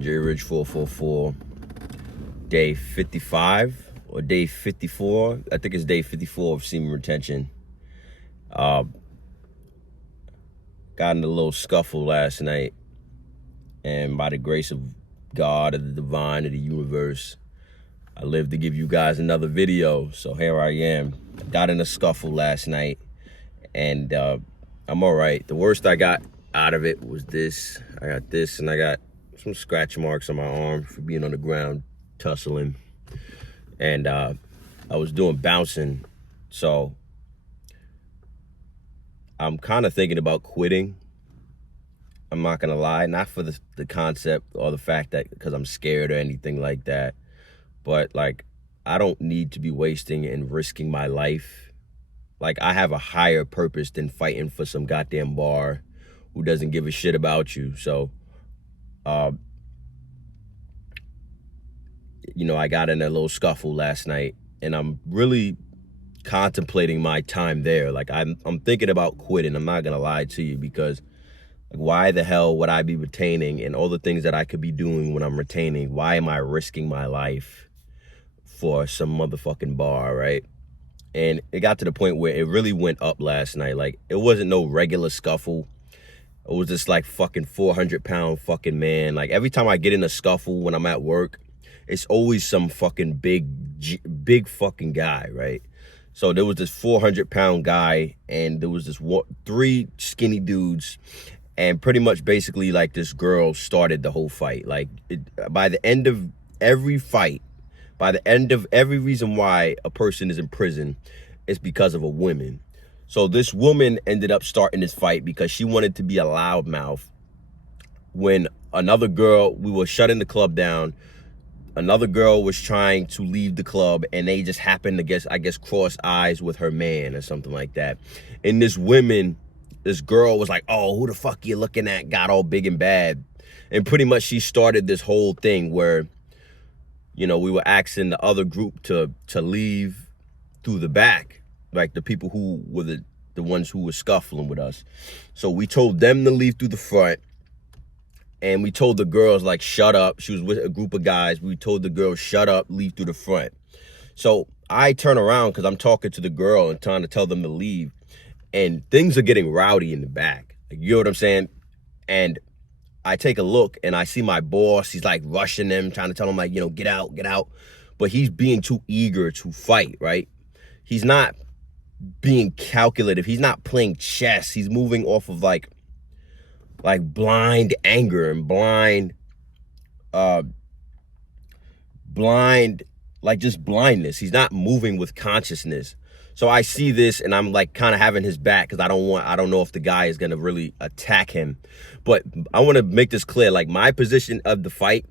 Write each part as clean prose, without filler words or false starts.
J Ridge 444, day 55 or day 54. I think it's day 54 of semen retention. Got in a little scuffle last night, and by the grace of God, of the divine, of the universe, I lived to give you guys another video. So here I am. Got in a scuffle last night, and I'm all right. The worst I got out of it was this. I got this, and I got some scratch marks on my arm for being on the ground tussling. And I was doing bouncing, so I'm kind of thinking about quitting. I'm not gonna lie, not for the concept or the fact that because I'm scared or anything like that, but like I don't need to be wasting and risking my life. Like I have a higher purpose than fighting for some goddamn bar who doesn't give a shit about you. So, you know, I got in a little scuffle last night, and I'm really contemplating my time there. Like I'm thinking about quitting. I'm not gonna lie to you, because like, why the hell would I be retaining, and all the things that I could be doing when I'm retaining? Why am I risking my life for some motherfucking bar, right? And it got to the point where it really went up last night. Like it wasn't no regular scuffle. It was this like fucking 400-pound fucking man. Like every time I get in a scuffle when I'm at work, it's always some fucking big fucking guy, right? So there was this 400-pound guy, and there was this three skinny dudes, and pretty much basically like this girl started the whole fight. Like by the end of every fight, by the end of every reason why a person is in prison, it's because of a woman. So this woman ended up starting this fight because she wanted to be a loudmouth. When another girl, we were shutting the club down, another girl was trying to leave the club, and they just happened to I guess cross eyes with her man or something like that. And this girl was like, "Oh, who the fuck you looking at?" Got all big and bad. And pretty much she started this whole thing where, you know, we were asking the other group to leave through the back, like the people who were the ones who were scuffling with us. So we told them to leave through the front, and we told the girls, like, shut up. She was with a group of guys. We told the girls, shut up, leave through the front. So I turn around because I'm talking to the girl and trying to tell them to leave, and things are getting rowdy in the back. Like, you know what I'm saying? And I take a look, and I see my boss. He's like rushing them, trying to tell them, like, you know, get out, get out. But he's being too eager to fight, right? He's not being calculative. He's not playing chess. He's moving off of like blind anger and blind, like just blindness. He's not moving with consciousness. So I see this, and I'm like kind of having his back because I don't know if the guy is going to really attack him. But I want to make this clear. Like my position of the fight,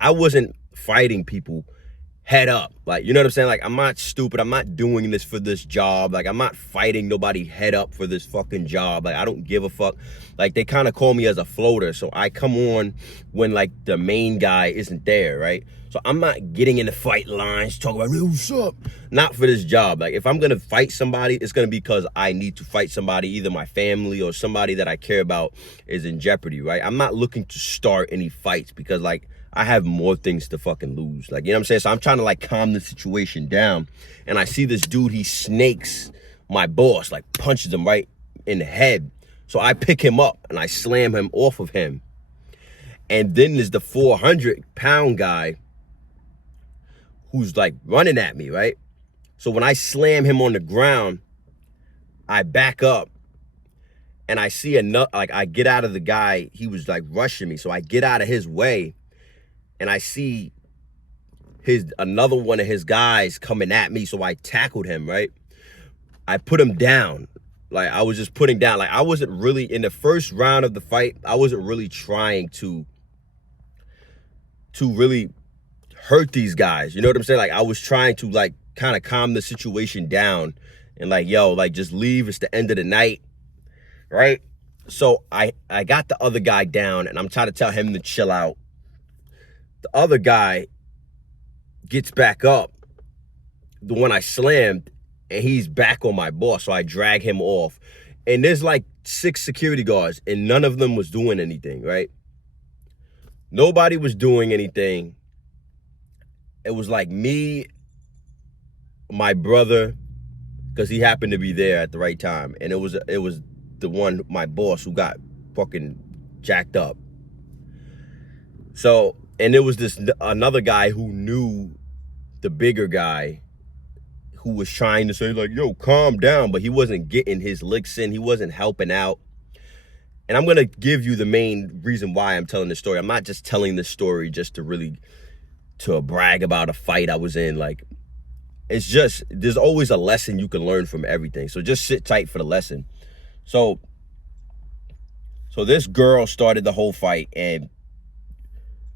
I wasn't fighting people head up. Like, you know what I'm saying? Like, I'm not stupid. I'm not doing this for this job. Like, I'm not fighting nobody head up for this fucking job. Like, I don't give a fuck. Like, they kind of call me as a floater. So I come on when like the main guy isn't there, right? So I'm not getting in the fight lines, talking about, hey, what's up? Not for this job. Like, if I'm going to fight somebody, it's going to be because I need to fight somebody, either my family or somebody that I care about is in jeopardy, right? I'm not looking to start any fights because, like, I have more things to fucking lose. Like, you know what I'm saying? So I'm trying to like calm the situation down. And I see this dude, he snakes my boss, like punches him right in the head. So I pick him up and I slam him off of him. And then there's the 400-pound guy who's like running at me, right? So when I slam him on the ground, I back up and I see another, like I get out of the guy, he was like rushing me. So I get out of his way, and I see another one of his guys coming at me, so I tackled him, right? I put him down. Like, I was just putting down. Like, I wasn't really, in the first round of the fight, I wasn't really trying to really hurt these guys. You know what I'm saying? Like, I was trying to, like, kind of calm the situation down and, like, yo, like, just leave. It's the end of the night, right? So I got the other guy down, and I'm trying to tell him to chill out. The other guy gets back up, the one I slammed, and he's back on my boss. So I drag him off. And there's like 6 security guards, and none of them was doing anything, right? Nobody was doing anything. It was like me, my brother, because he happened to be there at the right time, and it was the one, my boss, who got fucking jacked up. So, and there was this another guy who knew the bigger guy, who was trying to say like, yo, calm down, but he wasn't getting his licks in. He wasn't helping out. And I'm gonna give you the main reason why I'm telling this story. I'm not just telling this story just to brag about a fight I was in. Like, it's just, there's always a lesson you can learn from everything. So just sit tight for the lesson. So this girl started the whole fight, and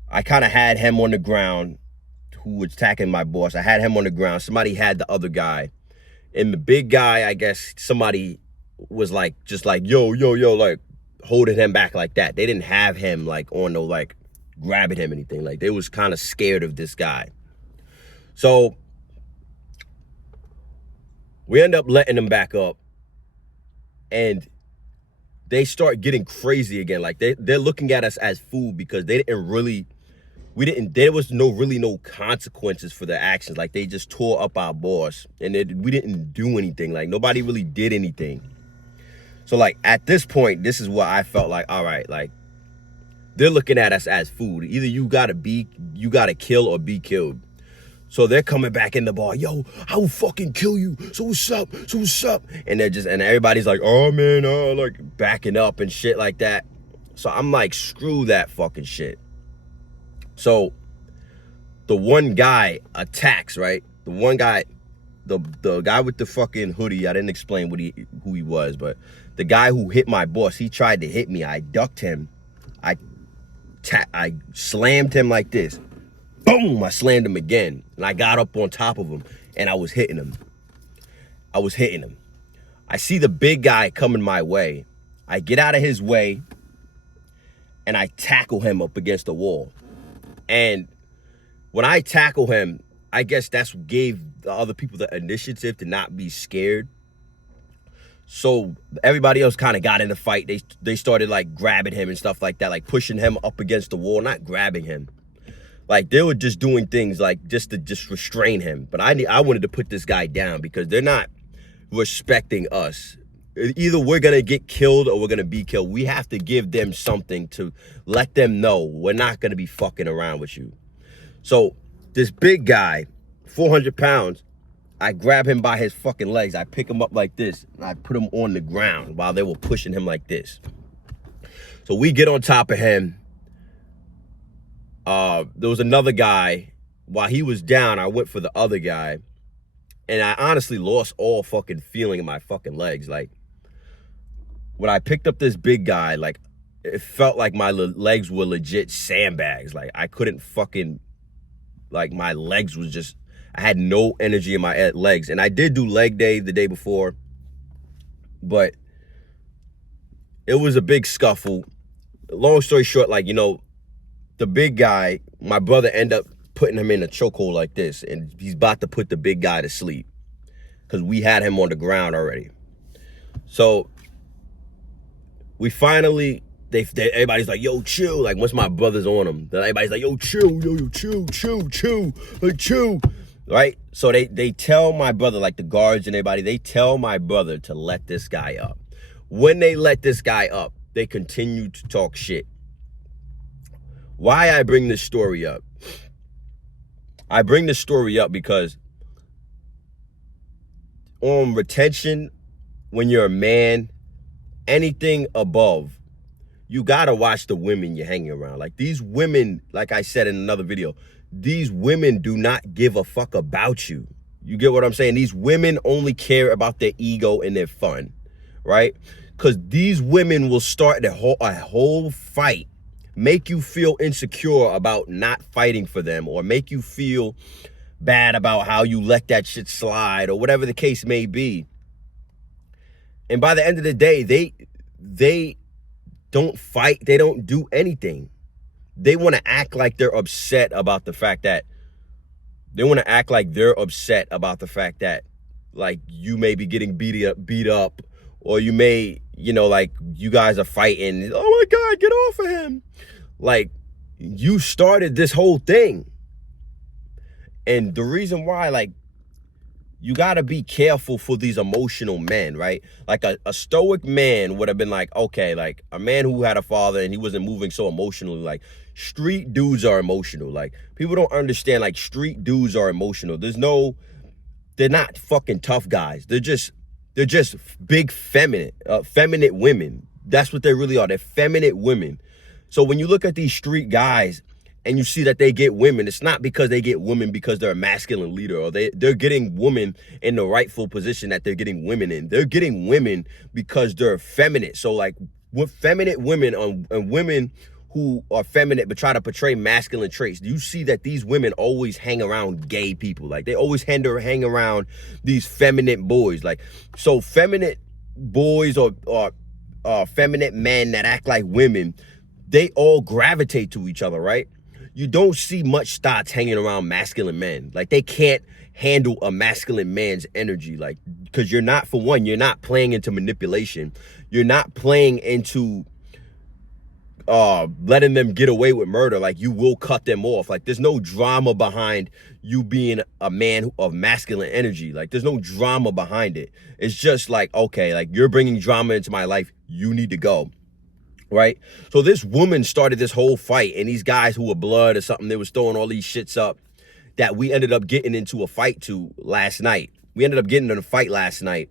I kind of had him on the ground, who was attacking my boss. I had him on the ground. Somebody had the other guy. And the big guy, I guess somebody was like, just like, yo, like holding him back like that. They didn't have him like on no, like grabbing him, anything. Like, they was kind of scared of this guy. So we end up letting him back up, and they start getting crazy again. Like, they're looking at us as food, because they didn't really, there was really no consequences for their actions. Like, they just tore up our boss, and we didn't do anything. Like, nobody really did anything. So, like, at this point, this is what I felt like, all right, like, they're looking at us as food. Either you gotta kill or be killed. So they're coming back in the bar, yo, I will fucking kill you. So what's up? And and everybody's like, oh man, like backing up and shit like that. So I'm like, screw that fucking shit. So the one guy attacks, right? The one guy, the guy with the fucking hoodie, I didn't explain who he was, but the guy who hit my boss, he tried to hit me. I ducked him. I slammed him like this. Boom! I slammed him again. And I got up on top of him, and I was hitting him. I see the big guy coming my way. I get out of his way, and I tackle him up against the wall. And when I tackle him, I guess that's what gave the other people the initiative to not be scared. So everybody else kind of got in the fight. They started like grabbing him and stuff like that, like pushing him up against the wall, not grabbing him. Like, they were just doing things like just to restrain him. But I wanted to put this guy down, because they're not respecting us. Either we're going to get killed or we're going to be killed. We have to give them something to let them know we're not going to be fucking around with you. So this big guy, 400 pounds, I grab him by his fucking legs. I pick him up like this, and I put him on the ground while they were pushing him like this. So we get on top of him. There was another guy. While he was down, I went for the other guy, and I honestly lost all fucking feeling in my fucking legs. Like, when I picked up this big guy, like, it felt like my legs were legit sandbags. Like, I couldn't fucking, like, my legs was just, I had no energy in my legs. And I did do leg day the day before, but it was a big scuffle. Long story short, like, you know, the big guy, my brother ended up putting him in a chokehold like this, and he's about to put the big guy to sleep, because we had him on the ground already. So we finally, everybody's like, yo, chill. Like, once my brother's on him, then everybody's like, yo, chill, chill, like, chill, right? So they tell my brother, like the guards and everybody, they tell my brother to let this guy up. When they let this guy up, they continue to talk shit. Why I bring this story up? I bring this story up because on retention, when you're a man, anything above, you gotta watch the women you're hanging around. Like, these women, like I said in another video, these women do not give a fuck about you. You get what I'm saying? These women only care about their ego and their fun, right? Because these women will start a whole fight, make you feel insecure about not fighting for them, or make you feel bad about how you let that shit slide, or whatever the case may be. And by the end of the day, they don't fight. They don't do anything. They want to act like they're upset about the fact that like, you may be getting beat up, or you may, you know, like, you guys are fighting. Oh my God, get off of him. Like, you started this whole thing. And the reason why, like, you got to be careful for these emotional men, right? Like a stoic man would have been like, okay, like a man who had a father and he wasn't moving so emotionally. Like, street dudes are emotional. Like, people don't understand, like, street dudes are emotional. They're not fucking tough guys. They're just big feminine women. That's what they really are. They're feminine women. So when you look at these street guys and you see that they get women, it's not because they get women because they're a masculine leader, or they're getting women in the rightful position that they're getting women in. They're getting women because they're feminine. So like with feminine women and women who are feminine but try to portray masculine traits, you see that these women always hang around gay people. Like they always hang around these feminine boys. Like, so feminine boys or feminine men that act like women, they all gravitate to each other, right? You don't see much thoughts hanging around masculine men. Like, they can't handle a masculine man's energy. Like, because you're not playing into manipulation. You're not playing into letting them get away with murder. Like, you will cut them off. Like, there's no drama behind you being a man of masculine energy. Like, there's no drama behind it. It's just like, okay, like, you're bringing drama into my life. You need to go. Right? So this woman started this whole fight, and these guys who were blood or something, they was throwing all these shits up that we ended up getting into a fight last night. We ended up getting in a fight last night.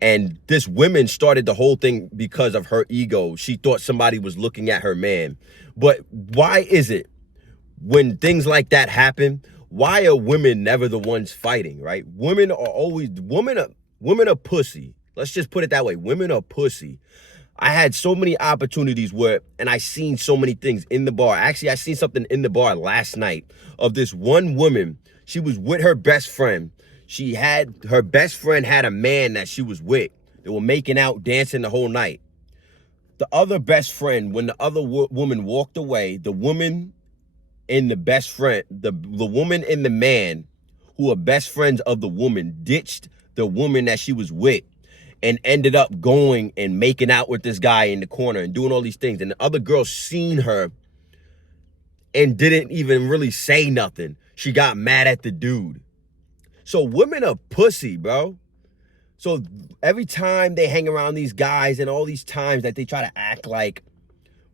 And this woman started the whole thing because of her ego. She thought somebody was looking at her man. But why is it when things like that happen, why are women never the ones fighting, right? Women are pussy. Let's just put it that way. Women are pussy. I had so many opportunities and I seen so many things in the bar. Actually, I seen something in the bar last night of this one woman. She was with her best friend. Her best friend had a man that she was with. They were making out, dancing the whole night. The other best friend, when the other woman walked away, the woman and the best friend, the woman and the man who are best friends of the woman ditched the woman that she was with and ended up going and making out with this guy in the corner and doing all these things. And the other girl seen her and didn't even really say nothing. She got mad at the dude. So women are pussy, bro. So every time they hang around these guys and all these times that they try to act like,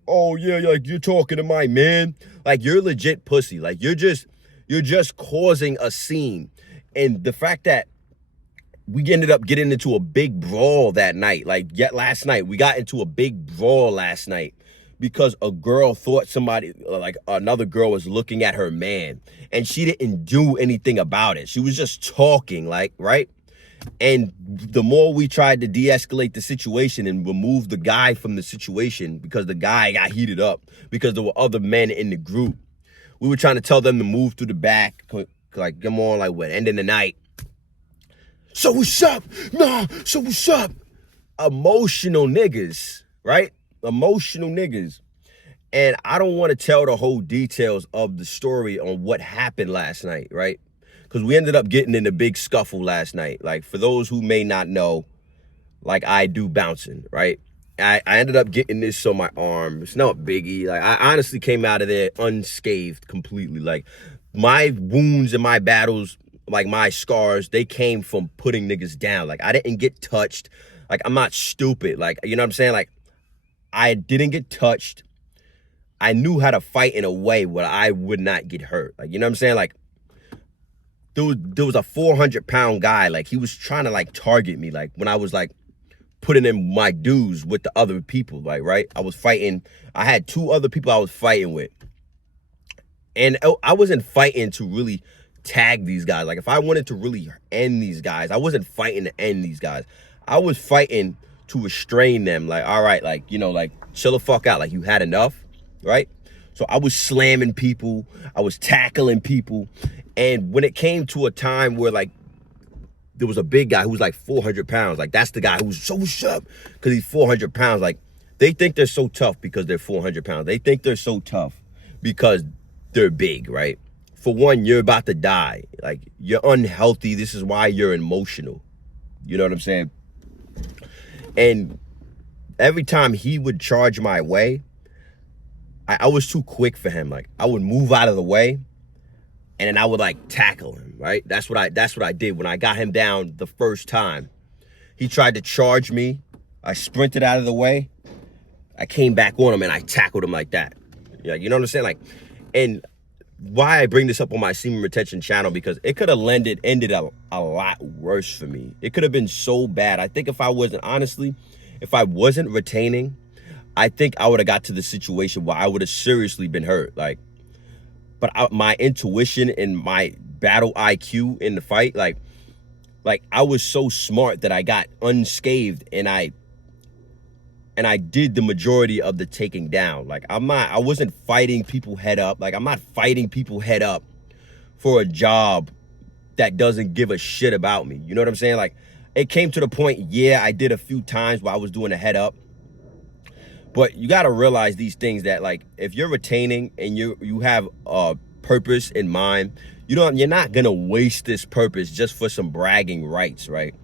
oh yeah, like you're talking to my man, like you're legit pussy. Like you're just causing a scene. And the fact that we ended up getting into a big brawl that night. Like, yet last night, we got into a big brawl last night because a girl thought another girl was looking at her man, and she didn't do anything about it. She was just talking, like, right? And the more we tried to de-escalate the situation and remove the guy from the situation because the guy got heated up because there were other men in the group, we were trying to tell them to move through the back, like, come on, like, what, end of the night. So what's up? Nah, so what's up? Emotional niggas, right? Emotional niggas. And I don't want to tell the whole details of the story on what happened last night, right? Because we ended up getting in a big scuffle last night. Like, for those who may not know, like, I do bouncing, right? I ended up getting this on my arm. It's not biggie. Like, I honestly came out of there unscathed completely. Like, my wounds and my battles, like my scars, they came from putting niggas down. Like, I didn't get touched. Like, I'm not stupid. Like, you know what I'm saying? Like, I didn't get touched. I knew how to fight in a way where I would not get hurt. Like, you know what I'm saying? Like, there was a 400-pound guy. Like, he was trying to, like, target me. Like, when I was, like, putting in my dues with the other people. Like, right? I was fighting. I had 2 other people I was fighting with. And I wasn't fighting to really tag these guys. Like, if I wanted to really end these guys, I wasn't fighting to end these guys. I was fighting to restrain them. Like, all right, like, you know, like, chill the fuck out. Like, you had enough, right? So I was slamming people. I was tackling people. And when it came to a time where, like, there was a big guy who was like 400 pounds. Like, that's the guy who was so sharp because he's 400 pounds. Like, they think they're so tough because they're 400 pounds. They think they're so tough because they're big, right? For one, you're about to die. Like, you're unhealthy. This is why you're emotional. You know what I'm saying? And every time he would charge my way, I was too quick for him. Like, I would move out of the way, and then I would like tackle him, right? That's what I did when I got him down the first time. He tried to charge me. I sprinted out of the way. I came back on him and I tackled him like that. Yeah, you know what I'm saying? Like, and why I bring this up on my semen retention channel, because it could have ended a lot worse for me. It could have been so bad. I think if I wasn't retaining, I think I would have got to the situation where I would have seriously been hurt. Like, but my intuition and my battle IQ in the fight, like I was so smart that I got unscathed, and I did the majority of the taking down. Like, I wasn't fighting people head up. Like, I'm not fighting people head up for a job that doesn't give a shit about me. You know what I'm saying? Like, it came to the point, yeah, I did a few times where I was doing a head up. But you got to realize these things, that like, if you're retaining and you have a purpose in mind, you're not going to waste this purpose just for some bragging rights, right?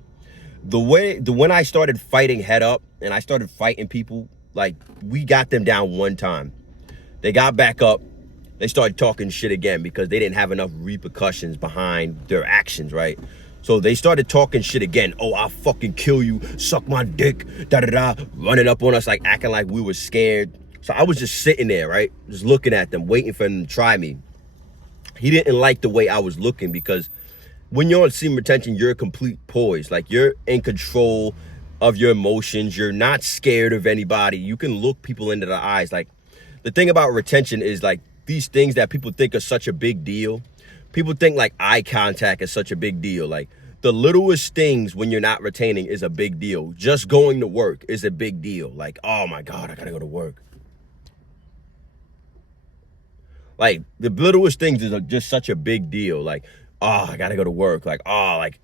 When I started fighting head up and I started fighting people, like, we got them down one time. They got back up. They started talking shit again because they didn't have enough repercussions behind their actions, right? So they started talking shit again. Oh, I'll fucking kill you. Suck my dick. Da-da-da. Running up on us, like, acting like we were scared. So I was just sitting there, right? Just looking at them, waiting for them to try me. He didn't like the way I was looking, because when you're on semen retention, you're complete poise. Like, you're in control of your emotions. You're not scared of anybody. You can look people into the eyes. Like, the thing about retention is, like, these things that people think are such a big deal. People think like eye contact is such a big deal. Like, the littlest things when you're not retaining is a big deal. Just going to work is a big deal. Like, oh my God, I gotta go to work. Like, the littlest things is just such a big deal. Like, oh, I gotta go to work. Like, oh, like,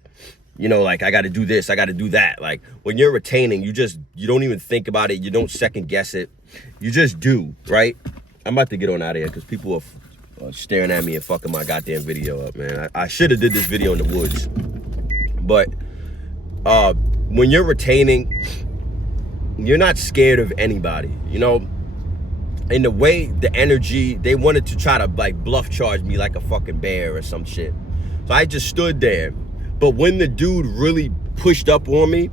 you know, like, I gotta do this, I gotta do that. Like, when you're retaining, you don't even think about it. You don't second guess it. You just do, right? I'm about to get on out of here because people are staring at me and fucking my goddamn video up, man. I should have did this video in the woods. But when you're retaining, you're not scared of anybody, you know? In the way, the energy, they wanted to try to like bluff charge me like a fucking bear or some shit. So I just stood there. But when the dude really pushed up on me,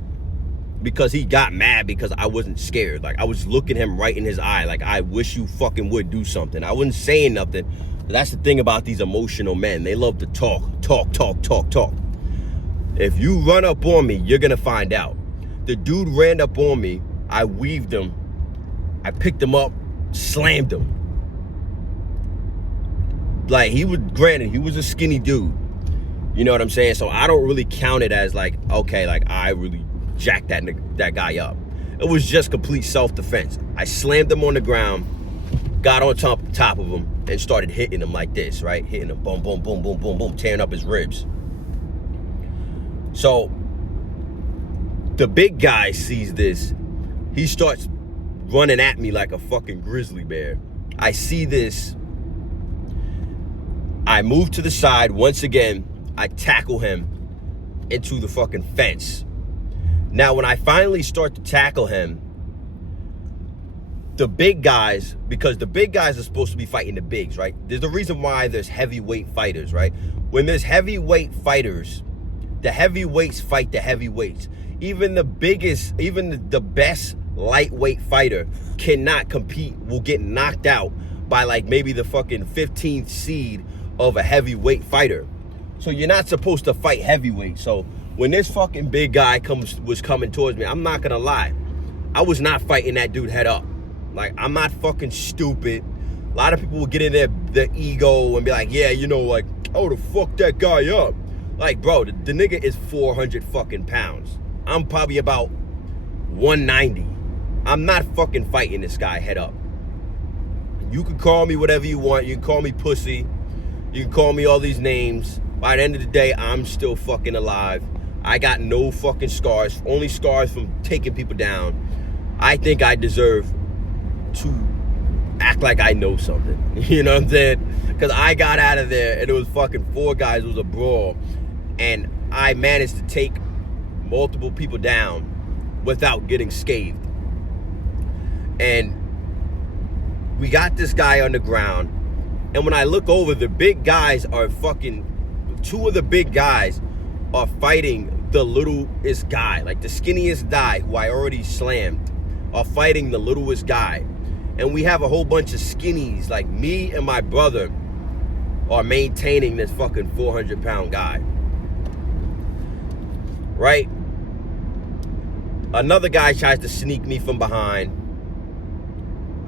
because he got mad because I wasn't scared. Like, I was looking him right in his eye. Like, I wish you fucking would do something. I wasn't saying nothing. That's the thing about these emotional men. They love to talk. If you run up on me, you're gonna find out. The dude ran up on me. I weaved him. I picked him up, slammed him. Like, he was a skinny dude. You know what I'm saying? So I don't really count it as like, okay, like, I really jacked that guy up. It was just complete self-defense. I slammed him on the ground, got on top of him, and started hitting him like this, right? Hitting him, boom, boom, boom, boom, boom, boom, tearing up his ribs. So the big guy sees this. He starts running at me like a fucking grizzly bear. I see this. I move to the side. Once again, I tackle him into the fucking fence. Now, when I finally start to tackle him, the big guys, because the big guys are supposed to be fighting the bigs, right? There's a reason why there's heavyweight fighters, right? When there's heavyweight fighters, the heavyweights fight the heavyweights. Even the best lightweight fighter cannot compete, will get knocked out by like maybe the fucking 15th seed of a heavyweight fighter. So you're not supposed to fight heavyweight. So when this fucking big guy was coming towards me, I'm not gonna lie, I was not fighting that dude head up. Like, I'm not fucking stupid. A lot of people will get in their ego and be like, yeah, you know, like, I would've fucked that guy up. Like, bro, the nigga is 400 fucking pounds. I'm probably about 190. I'm not fucking fighting this guy head up. You can call me whatever you want. You can call me pussy. You can call me all these names. By the end of the day, I'm still fucking alive. I got no fucking scars. Only scars from taking people down. I think I deserve to act like I know something. You know what I'm saying? Because I got out of there and it was fucking 4 guys. It was a brawl. And I managed to take multiple people down without getting scathed. And We got this guy on the ground, and when I look over, the big guys are two of the big guys are fighting the littlest guy, like the skinniest guy who I already slammed, are fighting the littlest guy. And we have a whole bunch of skinnies, like me and my brother are maintaining this fucking 400-pound guy. Right? Another guy tries to sneak me from behind.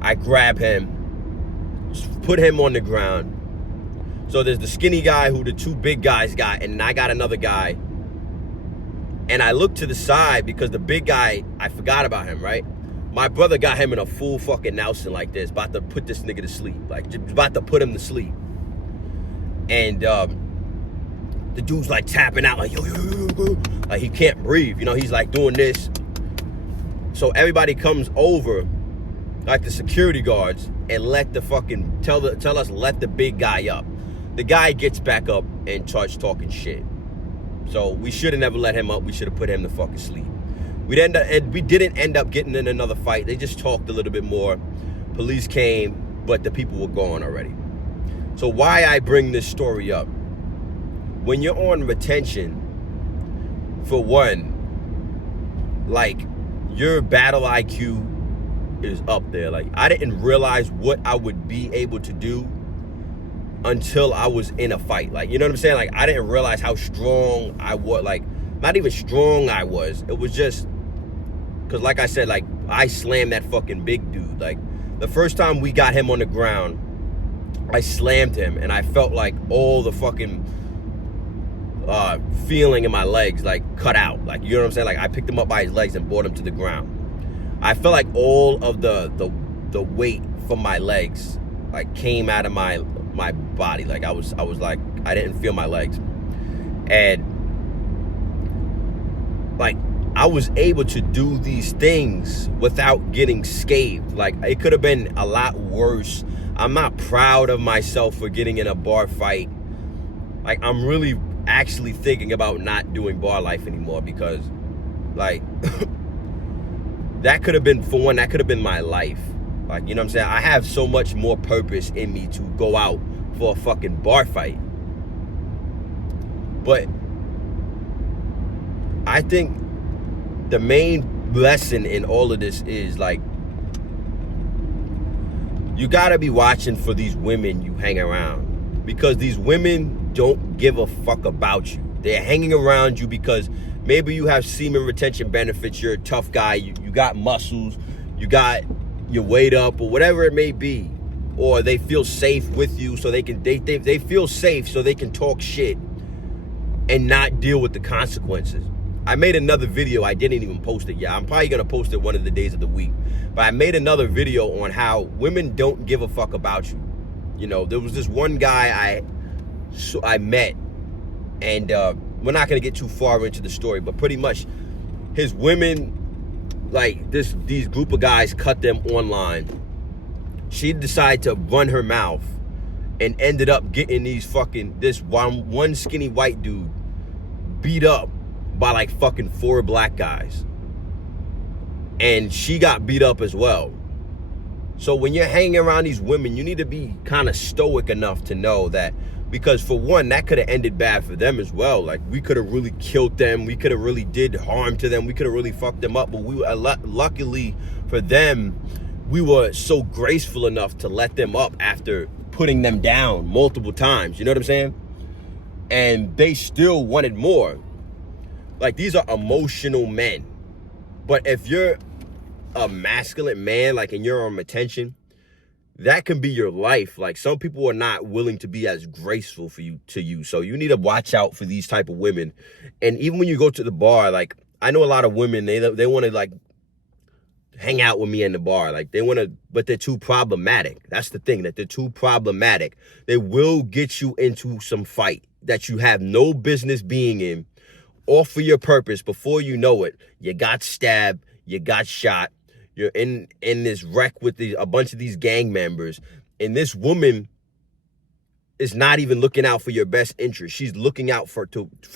I grab him, put him on the ground. So there's the skinny guy who the two big guys got, and I got another guy. And I look to the side because the big guy, I forgot about him, right? My brother got him in a full fucking Nelson like this, about to put this nigga to sleep, like just about to put him to sleep. And the dude's like tapping out, like, yo, yo, yo, yo, like he can't breathe, you know, he's like doing this. So everybody comes over, like the security guards, and let the fucking, tell us, let the big guy up. The guy gets back up and starts talking shit. So we should have never let him up. We should have put him to fucking sleep. We didn't end up getting in another fight. They just talked a little bit more. Police came, but the people were gone already. So why I bring this story up? When you're on retention, for one, like, your battle IQ is up there. Like, I didn't realize what I would be able to do until I was in a fight. Like, you know what I'm saying? Like, I didn't realize how strong I was. Like, not even strong I was. It was just, because like I said, like, I slammed that fucking big dude. Like, the first time we got him on the ground, I slammed him, and I felt like all the fucking feeling in my legs, like, cut out. Like, you know what I'm saying? Like, I picked him up by his legs and brought him to the ground. I felt like all of the weight from my legs, like, came out of my body. Like, I was like, I didn't feel my legs. And, like, I was able to do these things without getting scathed. Like, it could have been a lot worse. I'm not proud of myself for getting in a bar fight. Like, I'm really actually thinking about not doing bar life anymore because, like, that could have been, for one, that could have been my life. Like, you know what I'm saying? I have so much more purpose in me to go out for a fucking bar fight. But I think the main lesson in all of this is, like, you gotta be watching for these women you hang around, because these women don't give a fuck about you. They're hanging around you because maybe you have semen retention benefits, you're a tough guy, you got muscles, you got your weight up, or whatever it may be. Or they feel safe with you, so they feel safe so they can talk shit and not deal with the consequences. I made another video, I didn't even post it yet. I'm probably gonna post it one of the days of the week. But I made another video on how women don't give a fuck about you. You know, there was this one guy I met, and we're not gonna get too far into the story, but pretty much his women, like, these group of guys cut them online. She decided to run her mouth and ended up getting this one skinny white dude beat up by like fucking 4 black guys. And she got beat up as well. So when you're hanging around these women, you need to be kind of stoic enough to know that, because for one, that could have ended bad for them as well. Like, we could have really killed them. We could have really did harm to them. We could have really fucked them up. But we were, luckily for them, we were so graceful enough to let them up after putting them down multiple times. You know what I'm saying? And they still wanted more. Like, these are emotional men. But if you're a masculine man, like, and you're on retention, that can be your life. Like, some people are not willing to be as graceful to you. So you need to watch out for these type of women. And even when you go to the bar, like, I know a lot of women, they want to, like, hang out with me in the bar. Like, they want to, but they're too problematic. That's the thing, that they're too problematic. They will get you into some fight that you have no business being in, all for your purpose. Before you know it, you got stabbed, you got shot, you're in this wreck with a bunch of these gang members, and this woman is not even looking out for your best interest. She's looking out for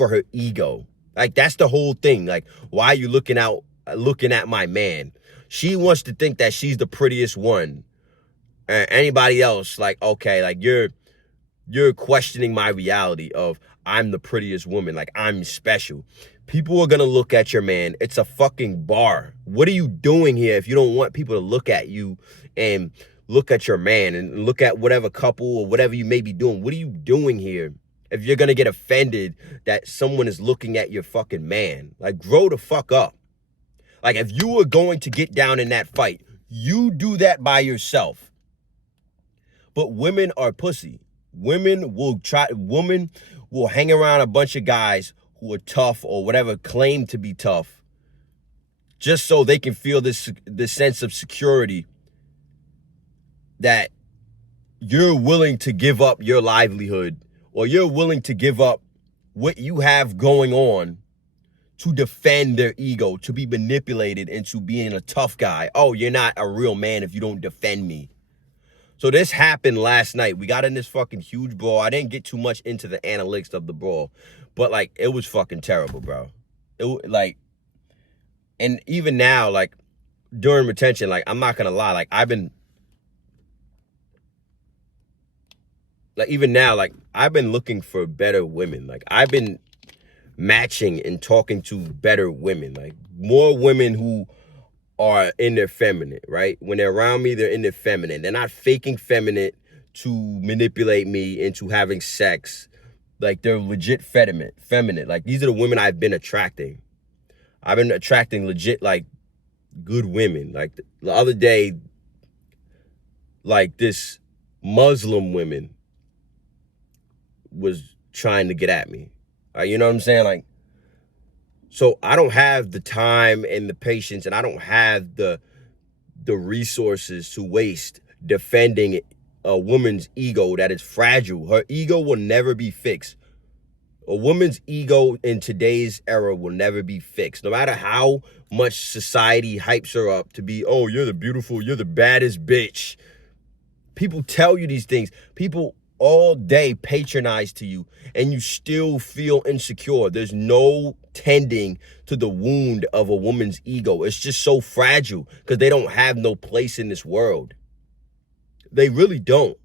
her ego. Like, that's the whole thing. Like, why are you looking at my man? She wants to think that she's the prettiest one. anybody else, like, okay, like you're questioning my reality of I'm the prettiest woman, like I'm special. People are gonna look at your man. It's a fucking bar. What are you doing here if you don't want people to look at you and look at your man and look at whatever couple or whatever you may be doing? What are you doing here if you're gonna get offended that someone is looking at your fucking man? Like, grow the fuck up. Like, if you were going to get down in that fight, you do that by yourself. But women are pussy. Women will hang around a bunch of guys who are tough or whatever, claim to be tough, just so they can feel this sense of security that you're willing to give up your livelihood or you're willing to give up what you have going on to defend their ego, to be manipulated into being a tough guy. Oh, you're not a real man if you don't defend me. So this happened last night. We got in this fucking huge brawl. I didn't get too much into the analytics of the brawl, but like, it was fucking terrible, bro. It like, and even now, like during retention, like I'm not gonna lie, like even now, like I've been looking for better women. Like I've been matching and talking to better women, like more women who are in their feminine, right? When they're around me, they're in their feminine. They're not faking feminine to manipulate me into having sex. Like, they're legit feminine. Like, these are the women I've been attracting. I've been attracting legit, like, good women. Like, the other day, like, this Muslim woman was trying to get at me. You know what I'm saying? Like, so I don't have the time and the patience, and I don't have the resources to waste defending a woman's ego that is fragile. Her ego will never be fixed. A woman's ego in today's era will never be fixed. No matter how much society hypes her up to be, oh, you're the baddest bitch. People tell you these things. People all day patronize to you, and you still feel insecure. There's no tending to the wound of a woman's ego. It's just so fragile because they don't have no place in this world. They really don't.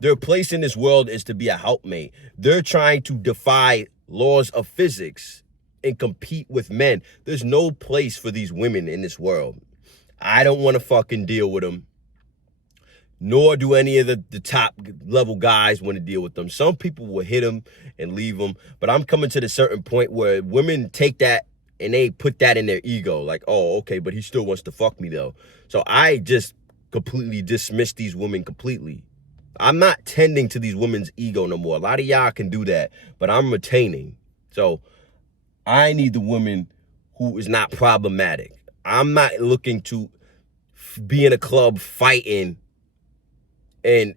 Their place in this world is to be a helpmate. They're trying to defy laws of physics and compete with men. There's no place for these women in this world. I don't want to fucking deal with them. Nor do any of the top level guys want to deal with them. Some people will hit them and leave them. But I'm coming to the certain point where women take that and they put that in their ego. Like, oh, okay, but he still wants to fuck me though. So I just completely dismiss these women completely. I'm not tending to these women's ego no more. A lot of y'all can do that, but I'm retaining. So I need the woman who is not problematic. I'm not looking to be in a club fighting and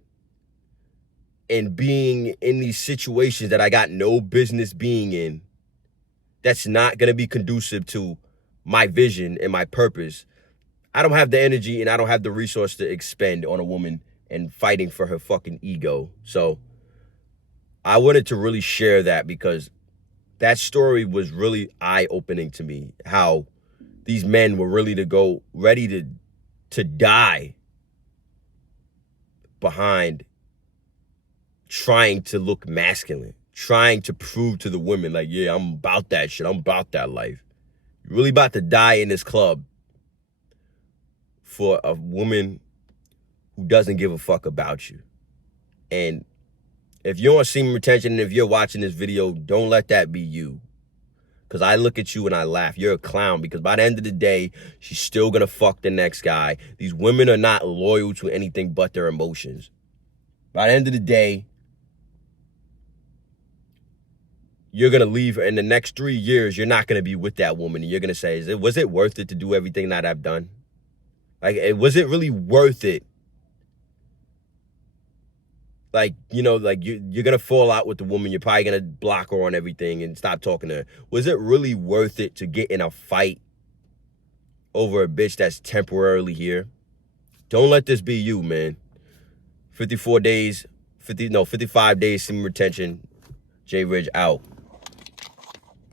being in these situations that I got no business being in. That's not going to be conducive to my vision and my purpose. I don't have the energy and I don't have the resource to expend on a woman and fighting for her fucking ego. So I wanted to really share that because that story was really eye-opening to me. How these men were ready to die behind trying to look masculine, trying to prove to the women, like, yeah, I'm about that shit. I'm about that life. You're really about to die in this club for a woman who doesn't give a fuck about you. And if you're on semen retention and if you're watching this video, don't let that be you. Because I look at you and I laugh. You're a clown because by the end of the day, she's still going to fuck the next guy. These women are not loyal to anything but their emotions. By the end of the day, you're going to leave her. In the next 3 years, you're not going to be with that woman. And you're going to say, was it worth it to do everything that I've done? Like, was it really worth it? Like, you know, like you're going to fall out with the woman. You're probably going to block her on everything and stop talking to her. Was it really worth it to get in a fight over a bitch that's temporarily here? Don't let this be you, man. 55 days semen retention. J Ridge out.